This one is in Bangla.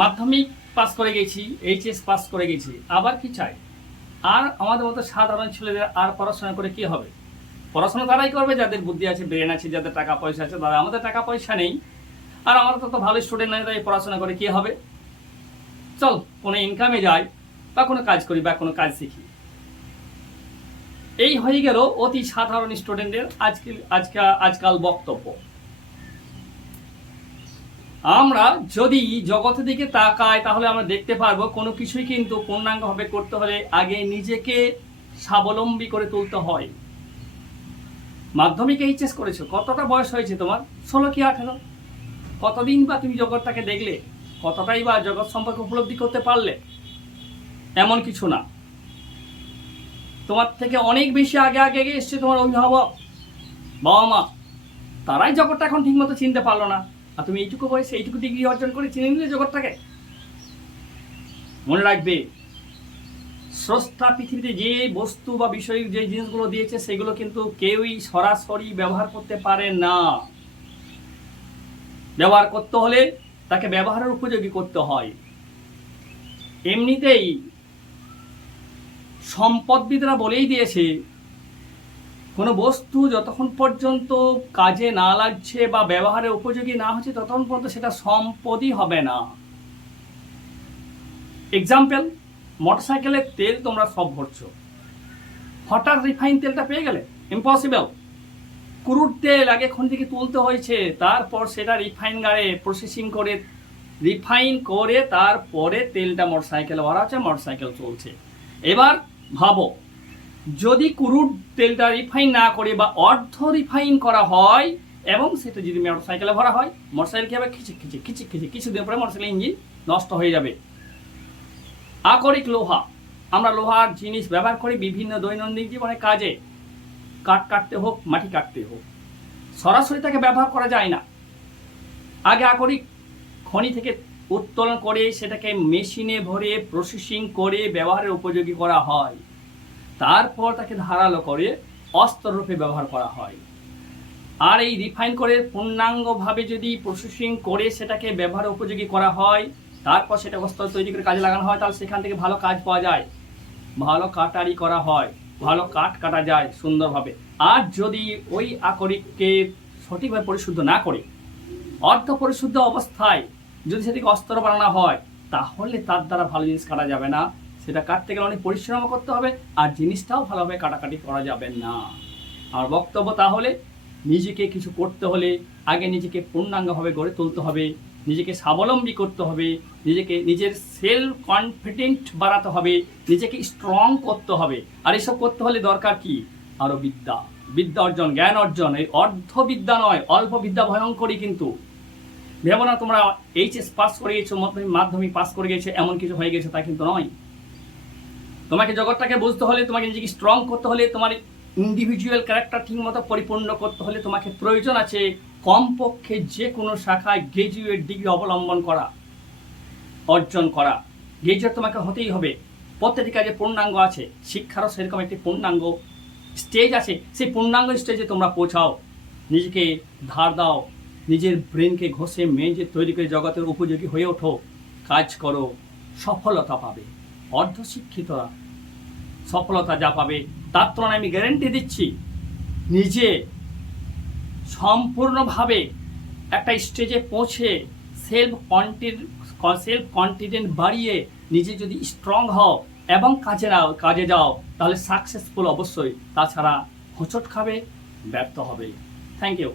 মাধ্যমিক পাস করে গেছি, এইচএস পাস করে গেছি, আবার কি চাই? আর আমাদের মতো সাধারণ ছেলেদের আর পড়াশোনা করে কি হবে? পড়াশোনা তারাই করবে যাদের বুদ্ধি আছে, ব্রেন আছে, যাদের টাকা পয়সা আছে। তারা, আমাদের টাকা পয়সা নেই, আর আমরা তো ভালো স্টুডেন্ট নয়, তাই পড়াশোনা করে কি হবে? চল কোনো ইনকামে যাই, বা কোনো কাজ করি, বা কোনো কাজ শিখি। এই হয়ে গেল অতি সাধারণ স্টুডেন্টের আজকাল বক্তব্য। আমরা যদি জগতের দিকে তাকাই তাহলে আমরা দেখতে পারবো কোনো কিছুই কিন্তু পূর্ণাঙ্গভাবে করতে হলে আগে নিজেকে স্বাবলম্বী করে তুলতে হয়। মাধ্যমিক এইচএস করেছো, কতটা বয়স হয়েছে তোমার? 16 কি 18? কতদিন বা তুমি জগৎটাকে দেখলে? কতটাই বা জগৎ সম্পর্কে উপলব্ধি করতে পারলে? এমন কিছু না, তোমার থেকে অনেক বেশি আগে আগে এসছে তোমার অভিভাবক, বাবা মা। তারাই জগৎটা এখন ঠিকমতো চিনতে পারলো না, আর তুমি এইটুকু বয়সে এইটুকু ডিগ্রি অর্জন করে চিনে নিলে জগৎটাকে। মনে রাখবে, স্রষ্টা পৃথিবীতে যে বস্তু বা বিষয়, যে জিনিসগুলো দিয়েছে সেগুলো কিন্তু কেউই সরাসরি ব্যবহার করতে পারে না। ব্যবহার করতে হলে তাকে ব্যবহারের উপযোগী করতে হয়। এমনিতেই সম্পদবিদরা বলেই দিয়েছে, কোনো বস্তু যতক্ষণ পর্যন্ত কাজে না লাগছে বা ব্যবহারের উপযোগী না হচ্ছে ততক্ষণ পর্যন্ত সেটা সম্পদই হবে না। এক্সাম্পল, মোটরসাইকেলের তেল তোমরা সব ভরছো, হঠাৎ রিফাইন তেলটা পেয়ে গেলে? ইম্পসিবল। ক্রুড তেল আগে খনি থেকে তুলতে হয়েছে, তারপর সেটা রিফাইনারে প্রসেসিং করে, রিফাইন করে তারপরে তেলটা মোটরসাইকেলে ভরা হচ্ছে, মোটরসাইকেল চলছে। এবার ভাবো, যদি ক্রুড তেলটা রিফাইন না করে বা অর্ধ রিফাইন করা হয় এবং সেটা যদি মোটরসাইকেলে ভরা হয়, মোটরসাইকেল কি হবে? খিচিক কিছুদিন পরে মোটরসাইকেল ইঞ্জিন নষ্ট হয়ে যাবে। আকরিক লোহা, আমরা লোহার জিনিস ব্যবহার করি বিভিন্ন দৈনন্দিন জীবনে কাজে, কাঠ কাটতে হোক, মাটি কাটতে হোক। সরাসরি তাকে ব্যবহার করা যায় না। আগে আকরিক খনি থেকে উত্তোলন করে সেটাকে মেশিনে ভরে প্রসেসিং করে ব্যবহারের উপযোগী করা হয়, তারপর তাকে ধারালো করে অস্ত্ররূপে ব্যবহার করা হয়। আর এই রিফাইন করে পূর্ণাঙ্গভাবে যদি প্রসেসিং করে সেটাকে ব্যবহারের উপযোগী করা হয়, তারপর সেটা অস্ত্র তৈরি করে কাজে লাগানো হয়, তাহলে সেখান থেকে ভালো কাজ পাওয়া যায়, ভালো কাটারি করা হয়, ভালো কাঠ কাটা যায় সুন্দরভাবে। আর যদি ওই আকরিককে সঠিকভাবে পরিশুদ্ধ না করে অর্ধ পরিশুদ্ধ অবস্থায় যদি সেটিকে অস্ত্র বানানো হয়, তাহলে তার দ্বারা ভালো জিনিস কাটা যাবে না। সেটা কাটতে গেলে অনেক পরিশ্রম করতে হবে, আর জিনিসটাও ভালোভাবে কাটাকাটি করা যাবে না। আমার বক্তব্য তাহলে, নিজেকে কিছু করতে হলে আগে নিজেকে পূর্ণাঙ্গভাবে গড়ে তুলতে হবে, নিজেকে স্বাবলম্বী করতে হবে, নিজের সেলফ কনফিডেন্ট বাড়াতে হবে, নিজেকে স্ট্রং করতে হবে। আর এসব করতে হলে দরকার কি? আরও বিদ্যা অর্জন, জ্ঞান অর্জন। এই অর্ধ বিদ্যা নয়, অল্প বিদ্যা ভয়ঙ্করী। কিন্তু ভেবো না তোমরা এইচএস পাস করে গেছো, মাধ্যমিক পাস করে গেছো, এমন কিছু হয়ে গেছে, তা কিন্তু নয়। তোমাকে জগৎটাকে বুঝতে হলে, তোমাকে নিজেকে স্ট্রং করতে হলে, তোমার ইন্ডিভিজুয়াল ক্যারেক্টার ঠিকমতো পরিপূর্ণ করতে হলে তোমাকে প্রয়োজন আছে কমপক্ষে যে কোনো শাখায় গ্রাজুয়েট ডিগ্রি অর্জন করা। গ্রাজুয়েট তোমাকে হতেই হবে। প্রত্যেকটি কাজে পূর্ণাঙ্গ আছে, শিক্ষারও সেরকম একটি পূর্ণাঙ্গ স্টেজ আছে। সেই পূর্ণাঙ্গ স্টেজে তোমরা পৌঁছাও, নিজেকে ধার দাও, নিজের ব্রেনকে ঘষে মেজে তৈরি করে জগতের উপযোগী হয়ে ওঠো, কাজ করো, সফলতা পাবে। অর্ধশিক্ষিতরা সফলতা যা পাবে তার তুলনায় আমি গ্যারেন্টি দিচ্ছি, নিজে সম্পূর্ণভাবে একটা স্টেজে পৌঁছে সেলফ কনফিডেন্ট বাড়িয়ে নিজে যদি স্ট্রং হও এবং কাজে যাও, তাহলে সাকসেসফুল অবশ্যই। তাছাড়া হোঁচট খাবে, ব্যর্থ হবে। Thank you.